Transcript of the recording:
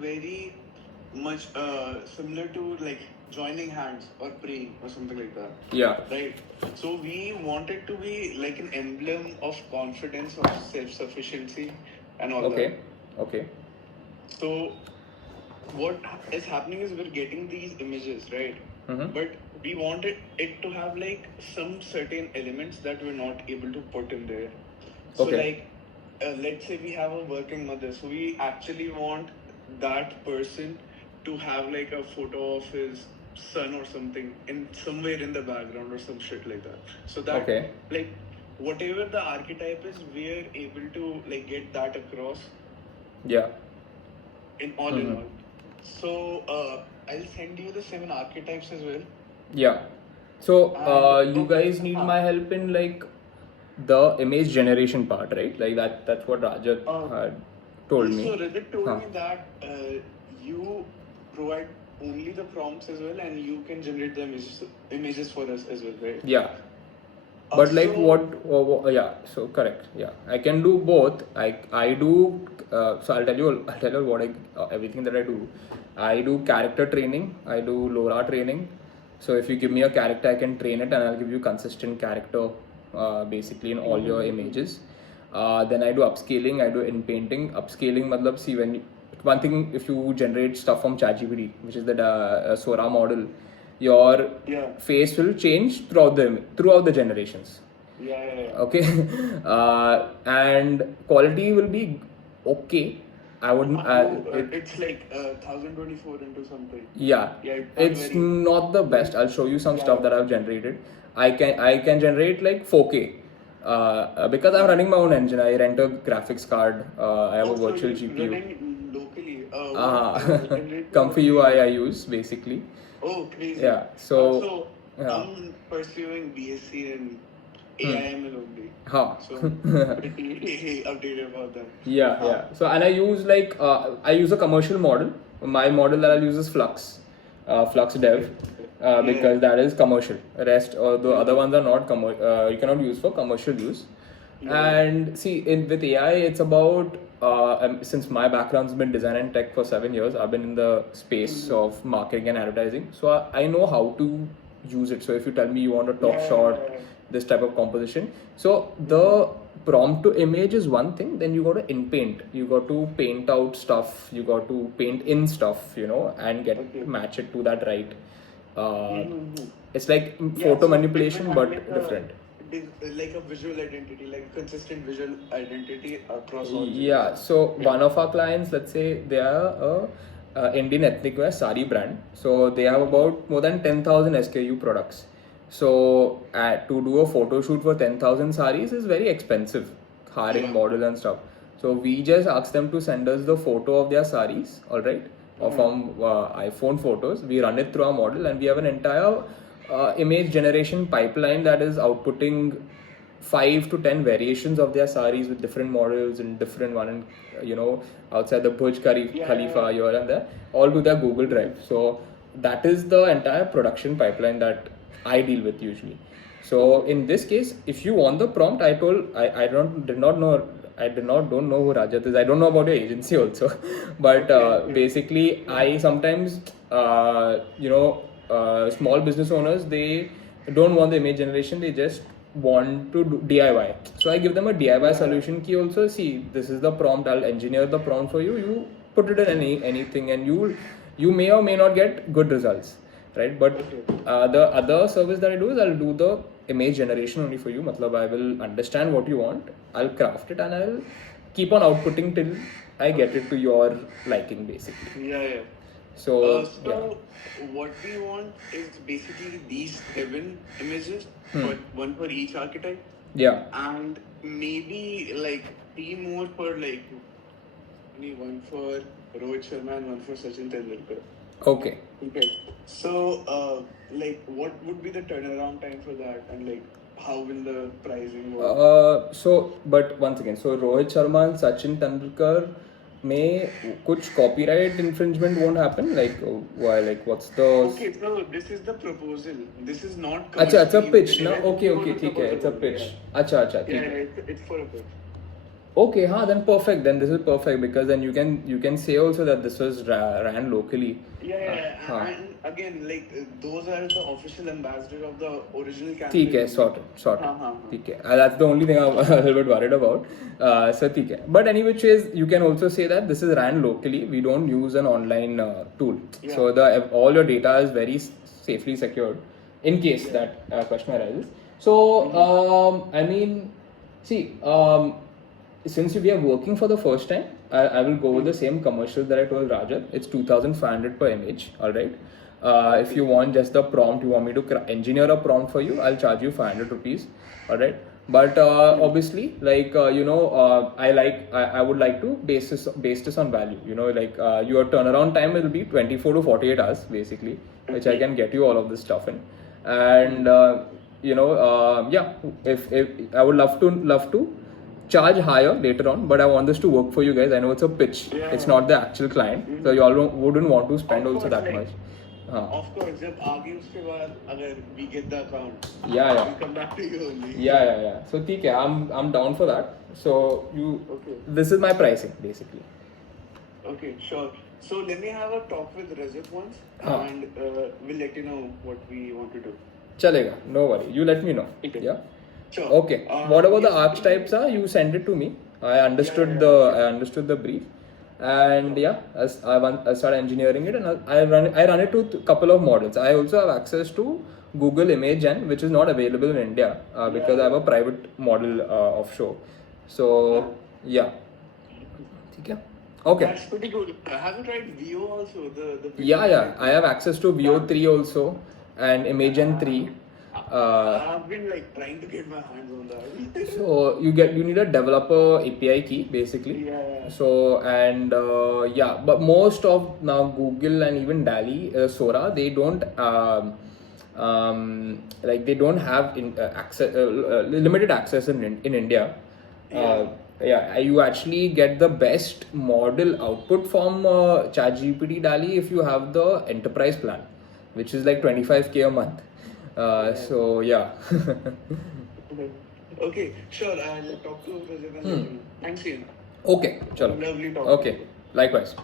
very much similar to like joining hands or praying or something like that. Yeah. Right. So we wanted to be like an emblem of confidence, of self-sufficiency, and all Okay. that. Okay. So what is happening is we're getting these images, right? Mm-hmm. But we wanted it to have like some certain elements that we're not able to put in there. So Okay. like, let's say we have a working mother, so we actually want that person to have like a photo of his son or something in somewhere in the background or some shit like that. So that Okay. like whatever the archetype is, we're able to like get that across Yeah. in all in all. So I'll send you the 7 archetypes as well. Yeah. So And you okay, guys need my help in like the image generation part, right? Like that's what Rajat had told me. So Rajat told Huh. me that you provide only the prompts as well, and you can generate the images for us as well, right? Yeah. But like So yeah, so correct. Yeah, I can do both. I do. So I'll tell you what everything that I do. I do character training. I do LoRa training. So if you give me a character, I can train it, and I'll give you consistent character, basically in all your images. Then I do upscaling. I do in painting. Upscaling, matlab, see when one thing, if you generate stuff from ChatGPT, which is the Sora model, your face will change throughout the generations. Okay. And quality will be okay. I wouldn't. It's like 1024 into something. Yeah, it's not the best. I'll show you some stuff that I've generated. I can generate like 4K. Because I'm running my own engine. I rent a graphics card. I have a virtual GPU. Running locally. Comfy UI I use basically. Oh, crazy. Yeah. So yeah. I'm pursuing BSc in AIML only. Huh. So pretty updated about that. Yeah. So and I use I use a commercial model. My model that I'll use is Flux, Flux Dev, because that is commercial. Rest the other ones are not you cannot use for commercial use. And see, with AI, it's about since my background's been design and tech for 7 years, I've been in the space of marketing and advertising, so I know how to use it. So if you tell me you want a top shot, this type of composition, so the prompt to image is one thing. Then you got to in paint, you got to paint out stuff, you got to paint in stuff, and match it to that right. It's like photo manipulation, but different. Like a visual identity, like consistent visual identity across all. Yeah, so one of our clients, let's say they are a Indian ethnic wear sari brand. So they have about more than 10,000 SKU products. So to do a photo shoot for 10,000 saris is very expensive, hiring model and stuff. So we just ask them to send us the photo of their saris, all right, or from iPhone photos. We run it through our model, and we have an entire image generation pipeline that is outputting 5 to 10 variations of their saris with different models and different one, outside the Burj Khalifa here and there, all to their Google Drive. So that is the entire production pipeline that I deal with usually. So in this case, if you want the prompt, I did not know who Rajat is. I don't know about your agency also, but basically I sometimes small business owners, they don't want the image generation, they just want to do DIY. So I give them a DIY solution key also. See, this is the prompt, I'll engineer the prompt for you. You put it in anything, and you may or may not get good results, right? But the other service that I do is I'll do the image generation only for you. Matlab, I will understand what you want, I'll craft it, and I'll keep on outputting till I get it to your liking, basically. So what we want is basically these 7 images, one for each archetype. Yeah. And maybe like 3 more for like one for Rohit Sharma and one for Sachin Tendulkar. Okay. So what would be the turnaround time for that, and like how will the pricing work? But once again, so Rohit Sharma and Sachin Tendulkar, may kuch copyright infringement won't happen? Like why? Like what's the? Okay, so this is the proposal. This is not. It's a pitch, na? Okay, theek hai. It's a pitch. Acha, theek hai. It's for a pitch. Okay, then perfect. Then this is perfect because then you can say also that this was ran locally. हाँ. And again, like those are the official ambassador of the original ठीक है, campaign. sorted. हाँ. ठीक है. That's the only thing I'm a little bit worried about. So ठीक है. But any which ways, you can also say that this is ran locally. We don't use an online tool. Yeah. So all your data is very safely secured in case that question arises. So I mean, see, since we are working for the first time, I will go with the same commercial that I told Raja. It's 2,500 per image. All right. If you want just the prompt, you want me to engineer a prompt for you, I'll charge you 500 rupees. All right. But obviously, like I would like to base this on value. Your turnaround time will be 24 to 48 hours basically, which I can get you all of this stuff in. And yeah, if I would love to charge higher later on, but I want this to work for you guys. I know it's a pitch, it's not the actual client, so you all wouldn't want to spend also that much. Of course, जब आगे उसके बाद अगर we get the account, yeah, we'll come back to you only. Yeah. So ठीक है, I'm down for that. So this is my pricing basically. Okay, sure. So let me have a talk with Rajat once, and we'll let you know what we want to do. चलेगा, no worry. You let me know. Okay. Yeah. Sure. Okay. What about the archetypes? You send it to me. I understood the brief. And yeah, I start engineering it, and I run it to a couple of models. I also have access to Google Image Gen, which is not available in India because I have a private model offshore. So yeah. Okay. That's pretty good. Have you tried VO also? The Yeah. I have access to VO 3 also and Image Gen 3. I've been like trying to get my hands on that. So you need a developer API key basically. Yeah. So and but most of now Google and even DALL-E, Sora, they don't they don't have access limited access in India. You actually get the best model output from ChatGPT DALL-E if you have the enterprise plan, which is like 25K a month. So yeah. Okay, sure. I'll talk to Rajat and let you know. Thanks, Ian. Okay, chalo. Lovely talking. Okay, likewise.